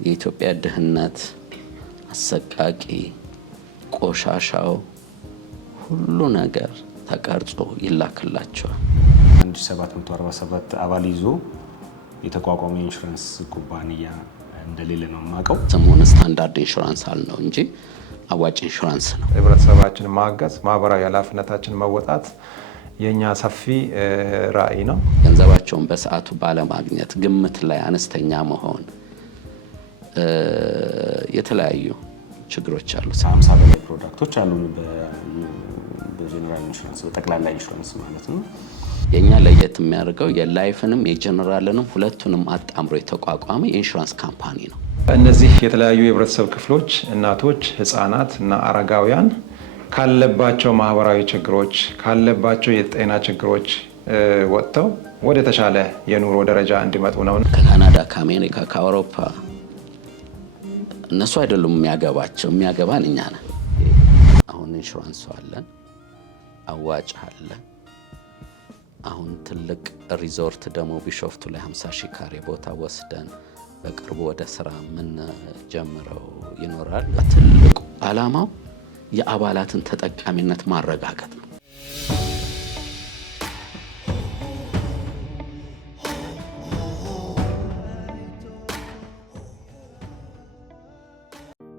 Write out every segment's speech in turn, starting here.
የኢትዮጵያ ድህነት አሰቃቂ ቆሻሻው ሁሉ ነገር ተቀርጾ ይላክላቸዋል። 1747 አባል ይዞ የተቋቋመ ኢንሹራንስ ኩባንያ እንደሌለ ነው የማውቀው። ስሙን ስታንዳርድ ኢንሹራንስ አልነው እንጂ አዋጭ ኢንሹራንስ ነው። ህብረተሰባችን ማገዝ፣ ማህበራዊ ኃላፊነታችን መወጣት የኛ ሰፊ ራዕይ ነው። ገንዘባቸውን በሰዓቱ ባለማግኘት ግምት ላይ አነስተኛ መሆን የተለያዩ ችግሮች አሉ። 50 በላይ ፕሮዳክቶች አሉ በጀነራል ኢንሹራንስ በጠቅላላ ኢንሹራንስ ማለት ነው። የኛ ለየት የሚያደርገው የላይፍንም የጀነራልንም ሁለቱንም አጣምሮ የተቋቋመ የኢንሹራንስ ካምፓኒ ነው። እነዚህ የተለያዩ የህብረተሰብ ክፍሎች እናቶች፣ ህፃናት እና አረጋውያን ካለባቸው ማህበራዊ ችግሮች ካለባቸው የጤና ችግሮች ወጥተው ወደ ተሻለ የኑሮ ደረጃ እንዲመጡ ነው። ከካናዳ፣ ከአሜሪካ፣ ከአውሮፓ እነሱ አይደሉም የሚያገባቸው፣ የሚያገባን እኛ ነን። አሁን ኢንሹራንስ አለን፣ አዋጭ አለ። አሁን ትልቅ ሪዞርት ደግሞ ቢሾፍቱ ላይ 50,000 ካሬ ቦታ ወስደን በቅርቡ ወደ ስራ ምን ጀምረው ይኖራል። ትልቁ ዓላማው የአባላትን ተጠቃሚነት ማረጋገጥ ነው።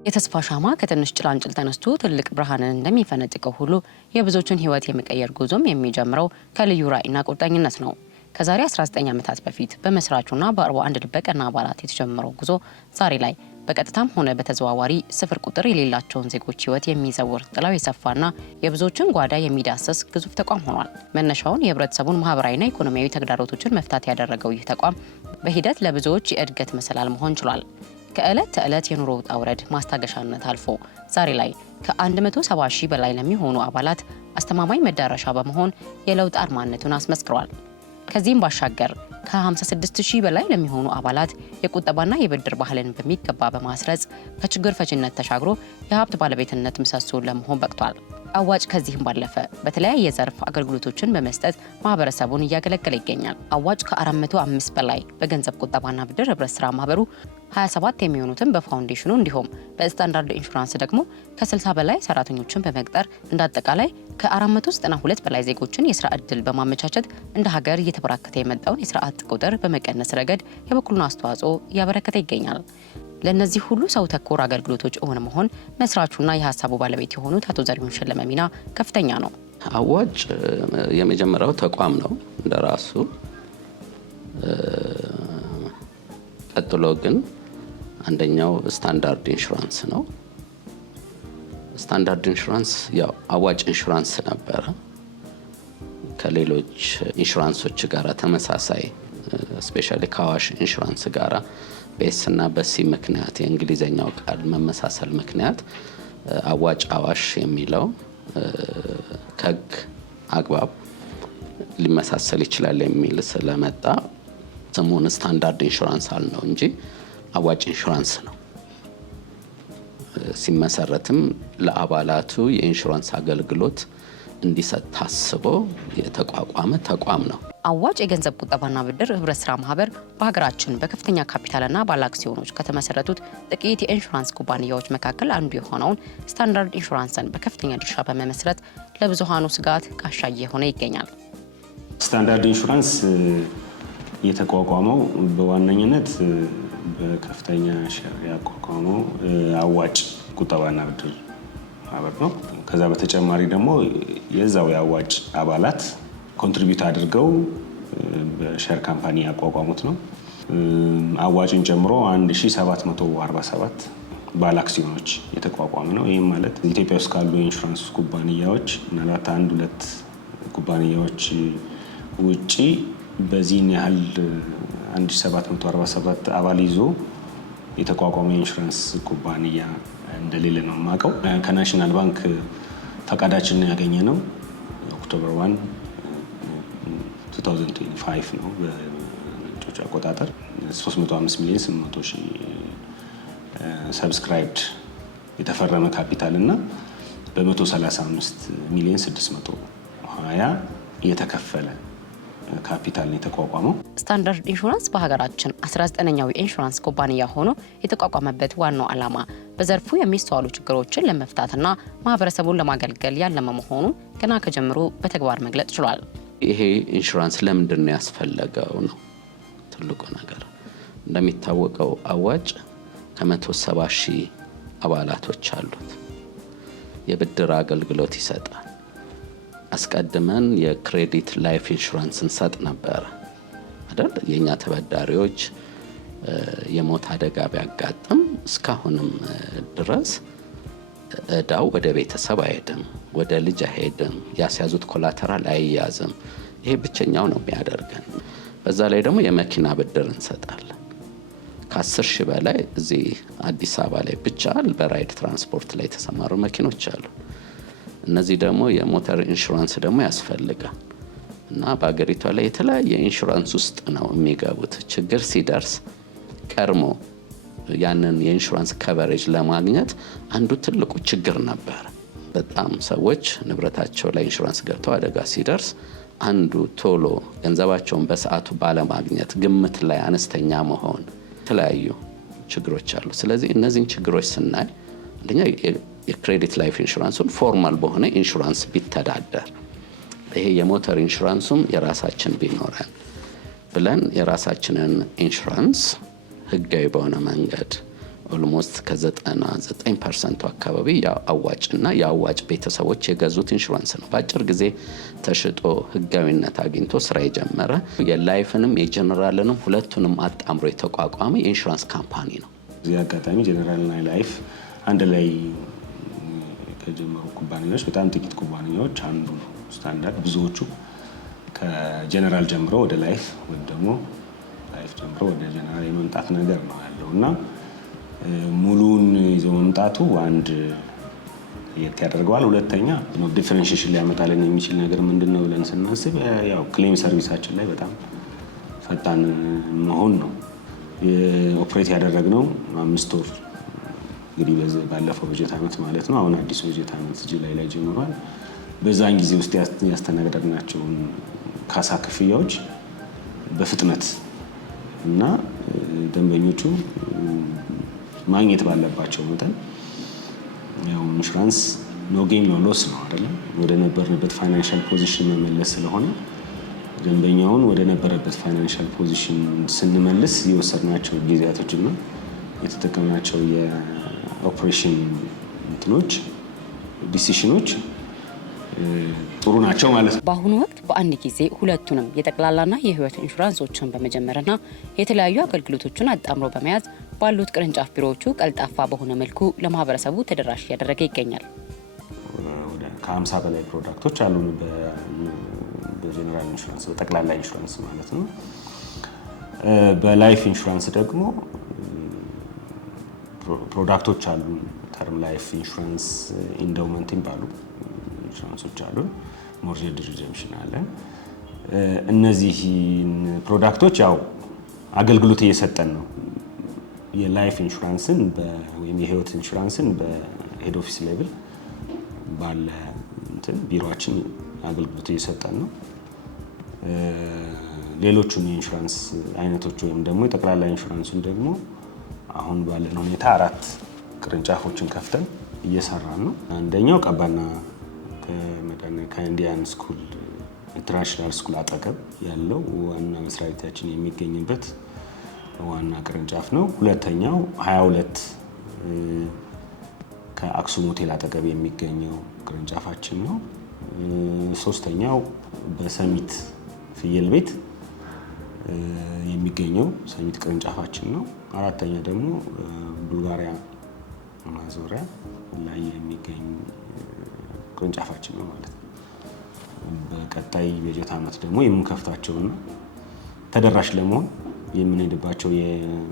የተስፋ ሻማ ከትንሽ ጭላንጭል ተነስቶ ትልቅ ብርሃንን እንደሚፈነጥቀው ሁሉ የብዙዎችን ህይወት የሚቀየር ጉዞም የሚጀምረው ከልዩ ራዕይና ቁርጠኝነት ነው። ከዛሬ 19 ዓመታት በፊት በመስራቹና በ41 ልበቀና አባላት የተጀመረው ጉዞ ዛሬ ላይ በቀጥታም ሆነ በተዘዋዋሪ ስፍር ቁጥር የሌላቸውን ዜጎች ህይወት የሚዘውር ጥላው የሰፋና የብዙዎችን ጓዳ የሚዳሰስ ግዙፍ ተቋም ሆኗል። መነሻውን የህብረተሰቡን ማህበራዊና ኢኮኖሚያዊ ተግዳሮቶችን መፍታት ያደረገው ይህ ተቋም በሂደት ለብዙዎች የእድገት መሰላል መሆን ችሏል። ከዕለት ተዕለት የኑሮ ውጣ ውረድ ማስታገሻነት አልፎ ዛሬ ላይ ከ170,000 በላይ ለሚሆኑ አባላት አስተማማኝ መዳረሻ በመሆን የለውጥ አርማነቱን አስመስክሯል። ከዚህም ባሻገር ከ56,000 በላይ ለሚሆኑ አባላት የቁጠባና የብድር ባህልን በሚገባ በማስረጽ ከችግር ፈቺነት ተሻግሮ የሀብት ባለቤትነት ምሰሶ ለመሆን በቅቷል። አዋጭ ከዚህም ባለፈ በተለያየ ዘርፍ አገልግሎቶችን በመስጠት ማህበረሰቡን እያገለገለ ይገኛል። አዋጭ ከ405 በላይ በገንዘብ ቁጠባና ብድር ህብረት ስራ ማህበሩ 27 የሚሆኑትን በፋውንዴሽኑ እንዲሁም በስታንዳርድ ኢንሹራንስ ደግሞ ከ60 በላይ ሰራተኞችን በመቅጠር እንዳጠቃላይ ከ492 በላይ ዜጎችን የስራ ዕድል በማመቻቸት እንደ ሀገር እየተበራከተ የመጣውን የስራ አጥ ቁጥር በመቀነስ ረገድ የበኩሉን አስተዋጽኦ እያበረከተ ይገኛል። ለነዚህ ሁሉ ሰው ተኮር አገልግሎቶች እውን መሆን መስራቹና የሀሳቡ ባለቤት የሆኑት አቶ ዘሪሁን ሸለመ ሚና ከፍተኛ ነው። አዋጭ የመጀመሪያው ተቋም ነው እንደራሱ። ቀጥሎ ግን አንደኛው ስታንዳርድ ኢንሹራንስ ነው። ስታንዳርድ ኢንሹራንስ ያው አዋጭ ኢንሹራንስ ነበረ። ከሌሎች ኢንሹራንሶች ጋር ተመሳሳይ ስፔሻሊ ከአዋሽ ኢንሹራንስ ጋር በኤስ እና በሲ ምክንያት የእንግሊዘኛው ቃል መመሳሰል ምክንያት አዋጭ አዋሽ የሚለው ከግ አግባብ ሊመሳሰል ይችላል የሚል ስለመጣ ስሙን ስታንዳርድ ኢንሹራንስ አልነው እንጂ አዋጭ ኢንሹራንስ ነው። ሲመሰረትም ለአባላቱ የኢንሹራንስ አገልግሎት እንዲሰጥ ታስቦ የተቋቋመ ተቋም ነው። አዋጭ የገንዘብ ቁጠባና ብድር ህብረት ስራ ማህበር በሀገራችን በከፍተኛ ካፒታልና ባለ አክሲዮኖች ከተመሰረቱት ጥቂት የኢንሹራንስ ኩባንያዎች መካከል አንዱ የሆነውን ስታንዳርድ ኢንሹራንስን በከፍተኛ ድርሻ በመመስረት ለብዙሃኑ ስጋት ጋሻ እየሆነ ይገኛል። ስታንዳርድ ኢንሹራንስ የተቋቋመው በዋነኝነት በከፍተኛ ሼር ያቋቋመው አዋጭ ቁጠባና ብድር ማህበር ነው። ከዛ በተጨማሪ ደግሞ የዛው የአዋጭ አባላት ኮንትሪቢዩት አድርገው በሼር ካምፓኒ ያቋቋሙት ነው። አዋጭን ጨምሮ 1747 ባለ አክሲዮኖች የተቋቋመ ነው። ይህም ማለት ኢትዮጵያ ውስጥ ካሉ የኢንሹራንስ ኩባንያዎች ምናልባት 1-2 ኩባንያዎች ውጪ በዚህን ያህል 1747 አባል ይዞ የተቋቋመ የኢንሹራንስ ኩባንያ እንደሌለ ነው የማውቀው። ከናሽናል ባንክ ፈቃዳችንን ያገኘ ነው ኦክቶበር 1 2025 ነው በነጮች አቆጣጠር። 305,800,000 ሰብስክራይብድ የተፈረመ ካፒታል እና በ135,620,000 የተከፈለ ካፒታል የተቋቋመው። ስታንዳርድ ኢንሹራንስ በሀገራችን 19ኛው የኢንሹራንስ ኩባንያ ሆኖ የተቋቋመበት ዋናው ዓላማ በዘርፉ የሚስተዋሉ ችግሮችን ለመፍታትና ማህበረሰቡን ለማገልገል ያለመ መሆኑ ገና ከጀምሩ በተግባር መግለጽ ችሏል። ይሄ ኢንሹራንስ ለምንድን ነው ያስፈለገው ነው ትልቁ ነገር። እንደሚታወቀው አዋጭ ከ170 ሺህ አባላቶች አሉት። የብድር አገልግሎት ይሰጣል። አስቀድመን የክሬዲት ላይፍ ኢንሹራንስ እንሰጥ ነበር አይደል? የኛ ተበዳሪዎች የሞት አደጋ ቢያጋጥም እስካሁንም ድረስ እዳው ወደ ቤተሰብ አይሄድም፣ ወደ ልጅ አይሄድም፣ ያስያዙት ኮላተራል አይያዝም። ይሄ ብቸኛው ነው የሚያደርገን። በዛ ላይ ደግሞ የመኪና ብድር እንሰጣለን። ከ10 ሺህ በላይ እዚህ አዲስ አበባ ላይ ብቻ በራይድ ትራንስፖርት ላይ የተሰማሩ መኪኖች አሉ። እነዚህ ደግሞ የሞተር ኢንሹራንስ ደግሞ ያስፈልጋል እና በአገሪቷ ላይ የተለያየ ኢንሹራንስ ውስጥ ነው የሚገቡት። ችግር ሲደርስ ቀድሞ ያንን የኢንሹራንስ ከቨሬጅ ለማግኘት አንዱ ትልቁ ችግር ነበር። በጣም ሰዎች ንብረታቸው ላይ ኢንሹራንስ ገብተው አደጋ ሲደርስ አንዱ ቶሎ ገንዘባቸውን በሰዓቱ ባለማግኘት፣ ግምት ላይ አነስተኛ መሆን፣ የተለያዩ ችግሮች አሉ። ስለዚህ እነዚህን ችግሮች ስናይ አንደኛ የክሬዲት ላይፍ ኢንሹራንሱን ፎርማል በሆነ ኢንሹራንስ ቢተዳደር፣ ይሄ የሞተር ኢንሹራንሱም የራሳችን ቢኖረን ብለን የራሳችንን ኢንሹራንስ ህጋዊ በሆነ መንገድ ኦልሞስት ከ99% አካባቢ የአዋጭና የአዋጭ ቤተሰቦች የገዙት ኢንሹራንስ ነው። በአጭር ጊዜ ተሽጦ ህጋዊነት አግኝቶ ስራ የጀመረ የላይፍንም የጀነራልንም ሁለቱንም አጣምሮ የተቋቋመ የኢንሹራንስ ካምፓኒ ነው። እዚህ አጋጣሚ ጀነራልና ላይፍ አንድ ላይ ከጀመሩ ኩባንያዎች በጣም ጥቂት ኩባንያዎች አንዱ ነው ስታንዳርድ። ብዙዎቹ ከጀነራል ጀምሮ ወደ ላይፍ ወይም ደግሞ ላይፍ ጀምሮ ወደ ጀነራል የመምጣት ነገር ነው ያለው እና ሙሉን ይዞ መምጣቱ አንድ ለየት ያደርገዋል። ሁለተኛ ዲፈረንሺዬሽን ሊያመጣልን የሚችል ነገር ምንድነው ብለን ስናስብ ያው ክሌም ሰርቪሳችን ላይ በጣም ፈጣን መሆን ነው። ኦፕሬት ያደረግነው 5 ወር እንግዲህ ባለፈው በጀት ዓመት ማለት ነው። አሁን አዲስ በጀት ዓመት ጁላይ ላይ ጀምሯል። በዛን ጊዜ ውስጥ ያስተናገድናቸውን ካሳ ክፍያዎች በፍጥነት እና ደንበኞቹ ማግኘት ባለባቸው መጠን ያው ኢንሹራንስ ኖ ጌን ኖ ሎስ ነው አይደለም፣ ወደ ነበርንበት ፋይናንሻል ፖዚሽን መመለስ ስለሆነ ደንበኛውን ወደ ነበረበት ፋይናንሻል ፖዚሽን ስንመልስ የወሰድናቸው ጊዜያቶችና የተጠቀምናቸው የኦፕሬሽን እንትኖች ዲሲሽኖች ጥሩ ናቸው ማለት ነው። በአሁኑ ወቅት በአንድ ጊዜ ሁለቱንም የጠቅላላና የህይወት ኢንሹራንሶችን በመጀመርና የተለያዩ አገልግሎቶችን አጣምሮ በመያዝ ባሉት ቅርንጫፍ ቢሮዎቹ ቀልጣፋ በሆነ መልኩ ለማህበረሰቡ ተደራሽ እያደረገ ይገኛል። ወደ ከ50 በላይ ፕሮዳክቶች አሉን በጀነራል ኢንሹራንስ በጠቅላላ ኢንሹራንስ ማለት ነው። በላይፍ ኢንሹራንስ ደግሞ ፕሮዳክቶች አሉ። ተርም ላይፍ ኢንሹራንስ፣ ኢንዶውመንት ይባሉ ኢንሹራንሶች አሉ። ሞርጌጅ ሪደምፕሽን አለን። እነዚህ ፕሮዳክቶች ያው አገልግሎት እየሰጠን ነው። የላይፍ ኢንሹራንስን ወይም የህይወት ኢንሹራንስን በሄድ ኦፊስ ሌቭል ባለ እንትን ቢሮአችን አገልግሎት እየሰጠን ነው። ሌሎቹን የኢንሹራንስ አይነቶች ወይም ደግሞ የጠቅላላ ኢንሹራንሱን ደግሞ አሁን ባለን ሁኔታ 4 ቅርንጫፎችን ከፍተን እየሰራን ነው። አንደኛው ቀባና ከኢንዲያን ስኩል ኢንተርናሽናል ስኩል አጠገብ ያለው ዋና መስሪያ ቤታችን የሚገኝበት ዋና ቅርንጫፍ ነው። ሁለተኛው 22 ከአክሱም ሆቴል አጠገብ የሚገኘው ቅርንጫፋችን ነው። ሶስተኛው በሰሚት ፍየል ቤት የሚገኘው ሰሚት ቅርንጫፋችን ነው። አራተኛ ደግሞ ቡልጋሪያ ማዞሪያ ላይ የሚገኝ ቅርንጫፋችን ነው ማለት ነው። በቀጣይ በጀት ዓመት ደግሞ የምንከፍታቸውና ተደራሽ ለመሆን የምንሄድባቸው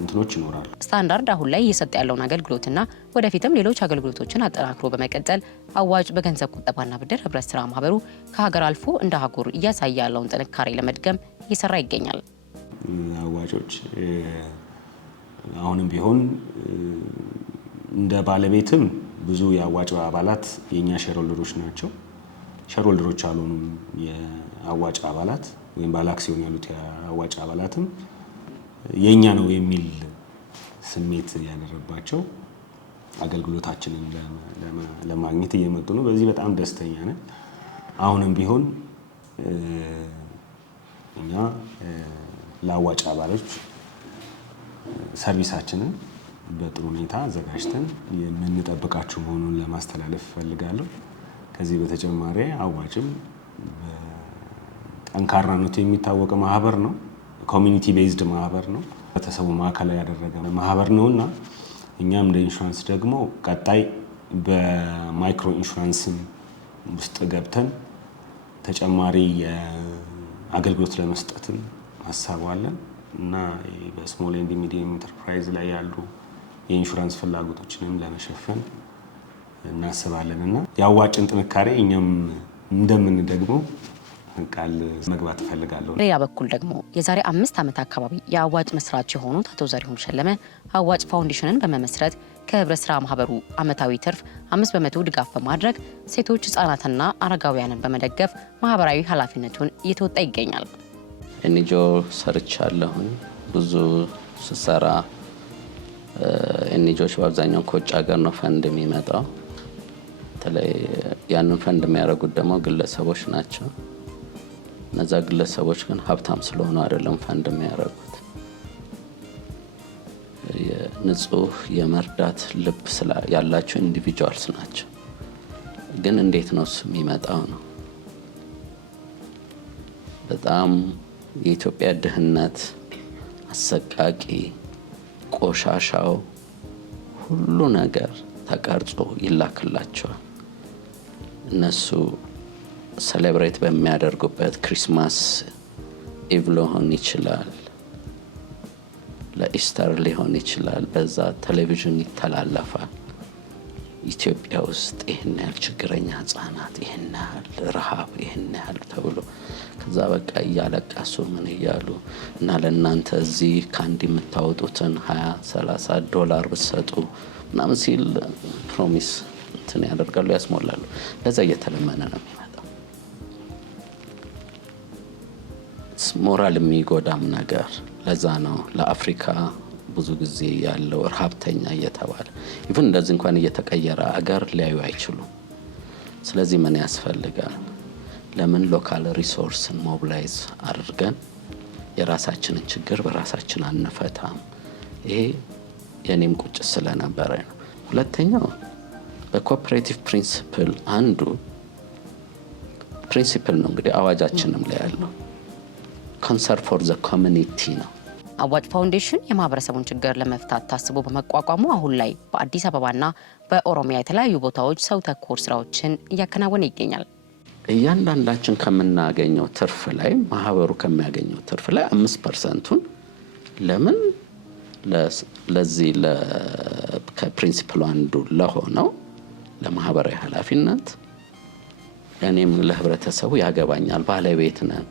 እንትኖች ይኖራሉ። ስታንዳርድ አሁን ላይ እየሰጠ ያለውን አገልግሎትና ወደፊትም ሌሎች አገልግሎቶችን አጠናክሮ በመቀጠል አዋጭ በገንዘብ ቁጠባና ብድር ህብረት ስራ ማህበሩ ከሀገር አልፎ እንደ አህጉር እያሳየ ያለውን ጥንካሬ ለመድገም እየሰራ ይገኛል። አዋጮች አሁንም ቢሆን እንደ ባለቤትም ብዙ የአዋጭ አባላት የኛ ሼርሆልደሮች ናቸው። ሼርሆልደሮች አልሆኑም የአዋጭ አባላት ወይም ባለ አክሲዮን ያሉት የአዋጭ አባላትም የኛ ነው የሚል ስሜት ያደረባቸው አገልግሎታችንን ለማግኘት እየመጡ ነው። በዚህ በጣም ደስተኛ ነን። አሁንም ቢሆን እኛ ለአዋጭ አባሎች ሰርቪሳችንን በጥሩ ሁኔታ አዘጋጅተን የምንጠብቃችሁ መሆኑን ለማስተላለፍ ፈልጋለሁ። ከዚህ በተጨማሪ አዋጭም ጠንካራነቱ የሚታወቅ ማህበር ነው። ኮሚኒቲ ቤዝድ ማህበር ነው። ቤተሰቡ ማዕከላዊ ያደረገ ማህበር ነውና እኛም እንደ ኢንሹራንስ ደግሞ ቀጣይ በማይክሮ ኢንሹራንስም ውስጥ ገብተን ተጨማሪ አገልግሎት ለመስጠትም ሀሳቡ አለን እና በስሞል ኤንድ ሚዲየም ኢንተርፕራይዝ ላይ ያሉ የኢንሹራንስ ፍላጎቶችንም ለመሸፈን እናስባለን እና የአዋጭን ጥንካሬ እኛም እንደምን ደግሞ ቃል መግባት እፈልጋለሁ። በሌላ በኩል ደግሞ የዛሬ 5 ዓመት አካባቢ የአዋጭ መስራች የሆኑት አቶ ዘሪሁን ሸለመ አዋጭ ፋውንዴሽንን በመመስረት ከህብረት ስራ ማህበሩ አመታዊ ትርፍ 5% ድጋፍ በማድረግ ሴቶች፣ ህጻናትና አረጋውያንን በመደገፍ ማህበራዊ ኃላፊነቱን እየተወጣ ይገኛል። ኤንጂኦ ሰርቻለሁኝ። ብዙ ስሰራ ኤንጂኦዎች በአብዛኛው ከውጭ ሀገር ነው ፈንድ የሚመጣው። በተለይ ያንን ፈንድ የሚያደርጉት ደግሞ ግለሰቦች ናቸው። እነዛ ግለሰቦች ግን ሀብታም ስለሆኑ አይደለም ፈንድ የሚያደርጉት። ንጹህ የመርዳት ልብ ያላቸው ኢንዲቪጁዋልስ ናቸው። ግን እንዴት ነው እሱ የሚመጣው ነው? በጣም የኢትዮጵያ ድህነት አሰቃቂ፣ ቆሻሻው ሁሉ ነገር ተቀርጾ ይላክላቸዋል። እነሱ ሴሌብሬት በሚያደርጉበት ክሪስማስ ኢቭ ሊሆን ይችላል፣ ለኢስተር ሊሆን ይችላል። በዛ ቴሌቪዥን ይተላለፋል። ኢትዮጵያ ውስጥ ይህን ያህል ችግረኛ ህጻናት፣ ይህን ያህል ረሃብ፣ ይህን ያህል ተብሎ ከዛ በቃ እያለቀሱ ምን እያሉ እና ለእናንተ እዚህ ከአንድ የምታወጡትን $20-30 ብትሰጡ ምናምን ሲል ፕሮሚስ እንትን ያደርጋሉ፣ ያስሞላሉ። ለዛ እየተለመነ ነው የሚመጣው። ሞራል የሚጎዳም ነገር። ለዛ ነው ለአፍሪካ ብዙ ጊዜ ያለው ረሃብተኛ እየተባለ ኢቭን እንደዚህ እንኳን እየተቀየረ አገር ሊያዩ አይችሉም። ስለዚህ ምን ያስፈልጋል? ለምን ሎካል ሪሶርስን ሞቢላይዝ አድርገን የራሳችንን ችግር በራሳችን አንፈታም? ይሄ የኔም ቁጭ ስለነበረ ነው። ሁለተኛው በኮኦፐሬቲቭ ፕሪንሲፕል አንዱ ፕሪንሲፕል ነው እንግዲህ አዋጃችንም ላይ ያለው ኮንሰርን ፎር ዘ ኮሚኒቲ ነው። አዋጭ ፋውንዴሽን የማህበረሰቡን ችግር ለመፍታት ታስቦ በመቋቋሙ አሁን ላይ በአዲስ አበባና በኦሮሚያ የተለያዩ ቦታዎች ሰው ተኮር ስራዎችን እያከናወነ ይገኛል። እያንዳንዳችን ከምናገኘው ትርፍ ላይ ማህበሩ ከሚያገኘው ትርፍ ላይ 5%ቱን ለምን ለዚህ ከፕሪንሲፕሉ አንዱ ለሆነው ለማህበራዊ ኃላፊነት እኔም ለህብረተሰቡ ያገባኛል፣ ባለቤት ነን።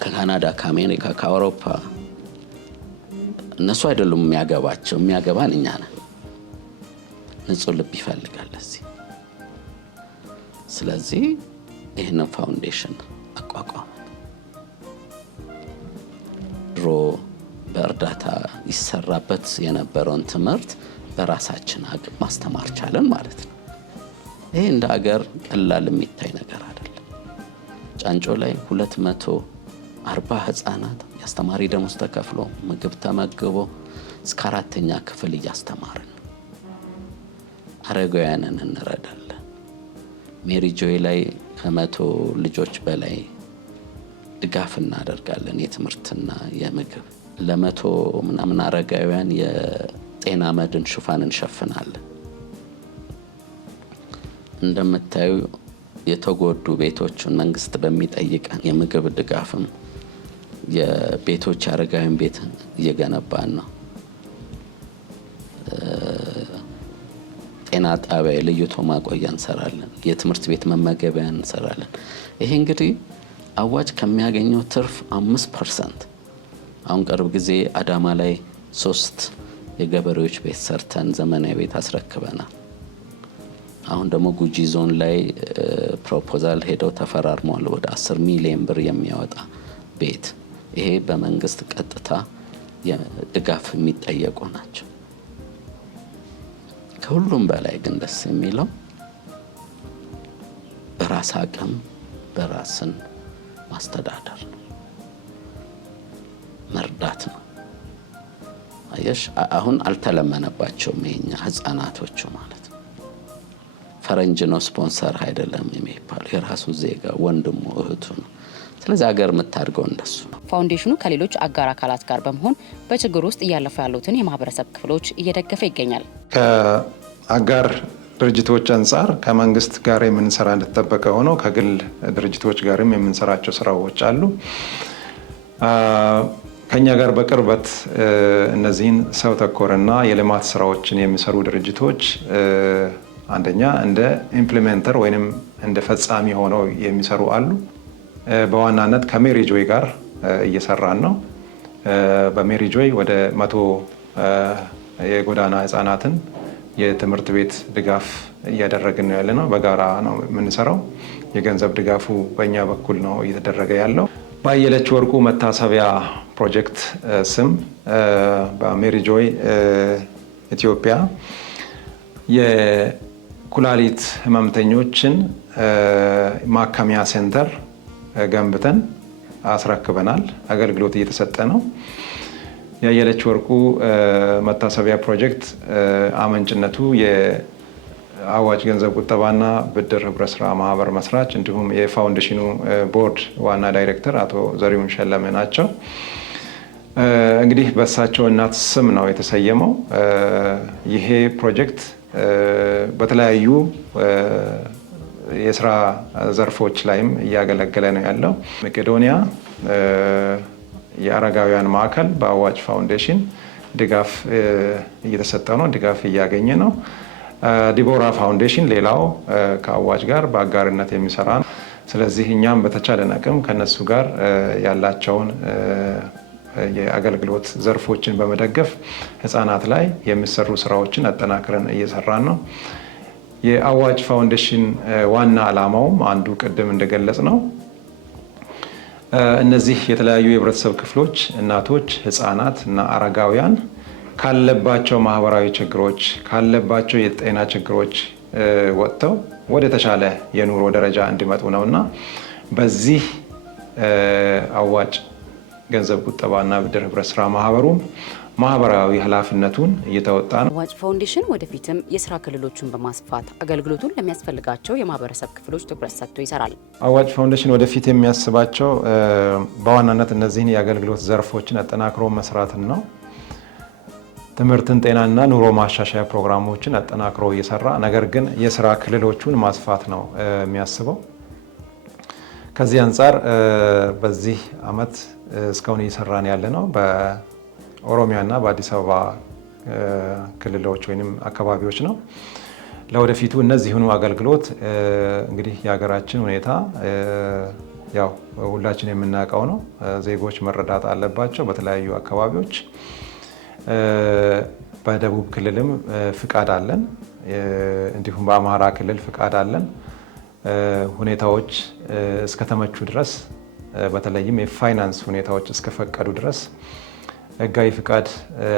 ከካናዳ፣ ከአሜሪካ፣ ከአውሮፓ እነሱ አይደሉም የሚያገባቸው፣ የሚያገባን እኛ ነን። ንጹህ ልብ ይፈልጋል እዚህ። ስለዚህ ይህንን ፋውንዴሽን አቋቋመ። ድሮ በእርዳታ ይሰራበት የነበረውን ትምህርት በራሳችን አቅም ማስተማር ቻለን ማለት ነው። ይሄ እንደ ሀገር ቀላል የሚታይ ነገር አይደለም። ጫንጮ ላይ 240 ህፃናት የአስተማሪ ደሞዝ ተከፍሎ ምግብ ተመግቦ እስከ 4ኛ ክፍል እያስተማርን ነው። አረጋውያንን እንረዳለን። ሜሪ ጆይ ላይ ከ100 ልጆች በላይ ድጋፍ እናደርጋለን። የትምህርትና የምግብ ለ100 ምናምን አረጋውያን የጤና መድን ሽፋን እንሸፍናለን። እንደምታዩ የተጎዱ ቤቶችን መንግስት በሚጠይቀን የምግብ ድጋፍም የቤቶች አረጋውያን ቤት እየገነባን ነው። ጤና ጣቢያ ለይቶ ማቆያ እንሰራለን። የትምህርት ቤት መመገቢያ እንሰራለን። ይሄ እንግዲህ አዋጭ ከሚያገኘው ትርፍ 5%። አሁን ቅርብ ጊዜ አዳማ ላይ 3 የገበሬዎች ቤት ሰርተን ዘመናዊ ቤት አስረክበናል። አሁን ደግሞ ጉጂ ዞን ላይ ፕሮፖዛል ሄደው ተፈራርመዋል ወደ 10 ሚሊዮን ብር የሚያወጣ ቤት። ይሄ በመንግስት ቀጥታ ድጋፍ የሚጠየቁ ናቸው። ከሁሉም በላይ ግን ደስ የሚለው በራስ አቅም በራስን ማስተዳደር ነው፣ መርዳት ነው። አየሽ አሁን አልተለመነባቸውም የኛ ህፃናቶቹ ማለት ነው። ፈረንጅ ነው ስፖንሰር አይደለም የሚባለው የራሱ ዜጋ ወንድሙ እህቱ ነው። ስለዚህ ሀገር የምታድገው እንደሱ ነው። ፋውንዴሽኑ ከሌሎች አጋር አካላት ጋር በመሆን በችግር ውስጥ እያለፉ ያሉትን የማህበረሰብ ክፍሎች እየደገፈ ይገኛል። ከአጋር ድርጅቶች አንጻር ከመንግስት ጋር የምንሰራ እንደተጠበቀ ሆኖ ከግል ድርጅቶች ጋርም የምንሰራቸው ስራዎች አሉ። ከኛ ጋር በቅርበት እነዚህን ሰው ተኮርና የልማት ስራዎችን የሚሰሩ ድርጅቶች አንደኛ እንደ ኢምፕሊሜንተር ወይንም እንደ ፈጻሚ ሆነው የሚሰሩ አሉ። በዋናነት ከሜሪ ጆይ ጋር እየሰራን ነው። በሜሪ ጆይ ወደ 100 የጎዳና ህፃናትን የትምህርት ቤት ድጋፍ እያደረግን ነው ያለነው። በጋራ ነው የምንሰራው። የገንዘብ ድጋፉ በእኛ በኩል ነው እየተደረገ ያለው። ባየለች ወርቁ መታሰቢያ ፕሮጀክት ስም በሜሪ ጆይ ኢትዮጵያ የኩላሊት ህመምተኞችን ማከሚያ ሴንተር ገንብተን አስረክበናል። አገልግሎት እየተሰጠ ነው። ያየለች ወርቁ መታሰቢያ ፕሮጀክት አመንጭነቱ የአዋጭ ገንዘብ ቁጠባና ብድር ህብረት ስራ ማህበር መስራች እንዲሁም የፋውንዴሽኑ ቦርድ ዋና ዳይሬክተር አቶ ዘሪሁን ሸለመ ናቸው። እንግዲህ በእሳቸው እናት ስም ነው የተሰየመው። ይሄ ፕሮጀክት በተለያዩ የስራ ዘርፎች ላይም እያገለገለ ነው ያለው። መቄዶንያ የአረጋውያን ማዕከል በአዋጭ ፋውንዴሽን ድጋፍ እየተሰጠ ነው፣ ድጋፍ እያገኘ ነው። ዲቦራ ፋውንዴሽን ሌላው ከአዋጭ ጋር በአጋርነት የሚሰራ ነው። ስለዚህ እኛም በተቻለን አቅም ከነሱ ጋር ያላቸውን የአገልግሎት ዘርፎችን በመደገፍ ህፃናት ላይ የሚሰሩ ስራዎችን አጠናክረን እየሰራን ነው። የአዋጭ ፋውንዴሽን ዋና ዓላማውም አንዱ ቅድም እንደገለጽ ነው እነዚህ የተለያዩ የህብረተሰብ ክፍሎች እናቶች፣ ህፃናት እና አረጋውያን ካለባቸው ማህበራዊ ችግሮች ካለባቸው የጤና ችግሮች ወጥተው ወደ ተሻለ የኑሮ ደረጃ እንዲመጡ ነውና በዚህ አዋጭ ገንዘብ ቁጠባና ብድር ህብረት ስራ ማህበሩም ማህበራዊ ኃላፊነቱን እየተወጣ ነው። አዋጭ ፋውንዴሽን ወደፊትም የስራ ክልሎችን በማስፋት አገልግሎቱን ለሚያስፈልጋቸው የማህበረሰብ ክፍሎች ትኩረት ሰጥቶ ይሰራል። አዋጭ ፋውንዴሽን ወደፊት የሚያስባቸው በዋናነት እነዚህን የአገልግሎት ዘርፎችን አጠናክሮ መስራትን ነው። ትምህርትን፣ ጤናና ኑሮ ማሻሻያ ፕሮግራሞችን አጠናክሮ እየሰራ ነገር ግን የስራ ክልሎቹን ማስፋት ነው የሚያስበው። ከዚህ አንጻር በዚህ አመት እስካሁን እየሰራን ያለ ነው በኦሮሚያና በአዲስ አበባ ክልሎች ወይም አካባቢዎች ነው። ለወደፊቱ እነዚህኑ አገልግሎት እንግዲህ የሀገራችን ሁኔታ ያው ሁላችን የምናውቀው ነው። ዜጎች መረዳት አለባቸው። በተለያዩ አካባቢዎች በደቡብ ክልልም ፍቃድ አለን፣ እንዲሁም በአማራ ክልል ፍቃድ አለን። ሁኔታዎች እስከተመቹ ድረስ በተለይም የፋይናንስ ሁኔታዎች እስከፈቀዱ ድረስ ህጋዊ ፍቃድ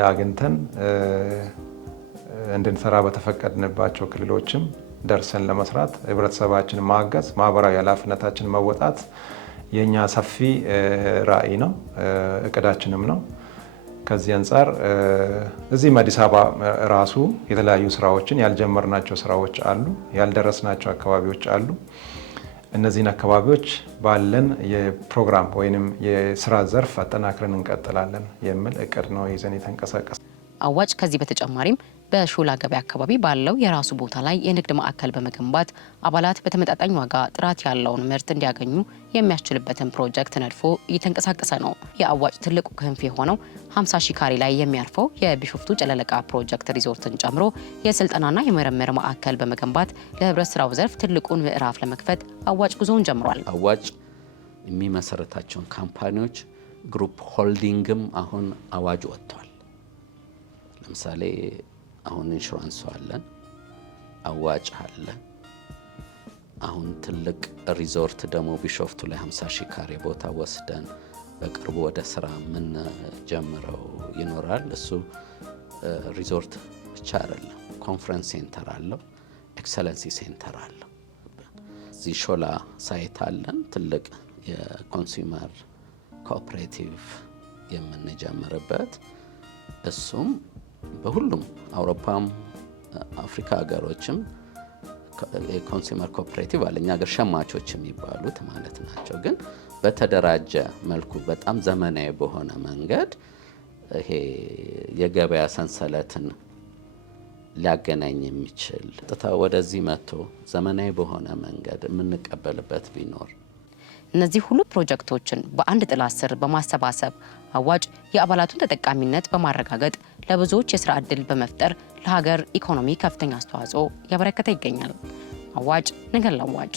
አግኝተን እንድንሰራ በተፈቀድንባቸው ክልሎችም ደርሰን ለመስራት ህብረተሰባችን ማገዝ ማህበራዊ ኃላፊነታችን መወጣት የኛ ሰፊ ራዕይ ነው፣ እቅዳችንም ነው። ከዚህ አንጻር እዚህም አዲስ አበባ ራሱ የተለያዩ ስራዎችን ያልጀመርናቸው ስራዎች አሉ፣ ያልደረስናቸው አካባቢዎች አሉ። እነዚህን አካባቢዎች ባለን የፕሮግራም ወይንም የስራ ዘርፍ አጠናክረን እንቀጥላለን የሚል እቅድ ነው ይዘን የተንቀሳቀስ። አዋጭ ከዚህ በተጨማሪም በሾላ ገበያ አካባቢ ባለው የራሱ ቦታ ላይ የንግድ ማዕከል በመገንባት አባላት በተመጣጣኝ ዋጋ ጥራት ያለውን ምርት እንዲያገኙ የሚያስችልበትን ፕሮጀክት ነድፎ እየተንቀሳቀሰ ነው። የአዋጭ ትልቁ ክንፍ የሆነው 50 ሺህ ካሬ ላይ የሚያርፈው የቢሾፍቱ ጨለለቃ ፕሮጀክት ሪዞርትን ጨምሮ የስልጠናና የምርምር ማዕከል በመገንባት ለህብረት ስራው ዘርፍ ትልቁን ምዕራፍ ለመክፈት አዋጭ ጉዞውን ጀምሯል። አዋጭ የሚመሰረታቸውን ካምፓኒዎች ግሩፕ ሆልዲንግም አሁን አዋጅ ወጥቷል። ለምሳሌ አሁን ኢንሹራንስ አለን፣ አዋጭ አለ። አሁን ትልቅ ሪዞርት ደግሞ ቢሾፍቱ ላይ 50,000 ካሬ ቦታ ወስደን በቅርቡ ወደ ስራ ምን ጀምረው ይኖራል። እሱ ሪዞርት ብቻ አይደለም፣ ኮንፈረንስ ሴንተር አለው፣ ኤክሰለንሲ ሴንተር አለው። እዚህ ሾላ ሳይት አለን፣ ትልቅ የኮንሱመር ኮኦፕሬቲቭ የምንጀምርበት። እሱም በሁሉም አውሮፓም አፍሪካ ሀገሮችም የኮንሱመር ኮኦፕሬቲቭ አለ። እኛ ሀገር ሸማቾች የሚባሉት ማለት ናቸው። ግን በተደራጀ መልኩ በጣም ዘመናዊ በሆነ መንገድ ይሄ የገበያ ሰንሰለትን ሊያገናኝ የሚችል ጥታ ወደዚህ መጥቶ ዘመናዊ በሆነ መንገድ የምንቀበልበት ቢኖር እነዚህ ሁሉ ፕሮጀክቶችን በአንድ ጥላ ስር በማሰባሰብ አዋጭ የአባላቱን ተጠቃሚነት በማረጋገጥ ለብዙዎች የስራ ዕድል በመፍጠር ለሀገር ኢኮኖሚ ከፍተኛ አስተዋጽኦ ያበረከተ ይገኛል። አዋጭ ነገን ለዋጭ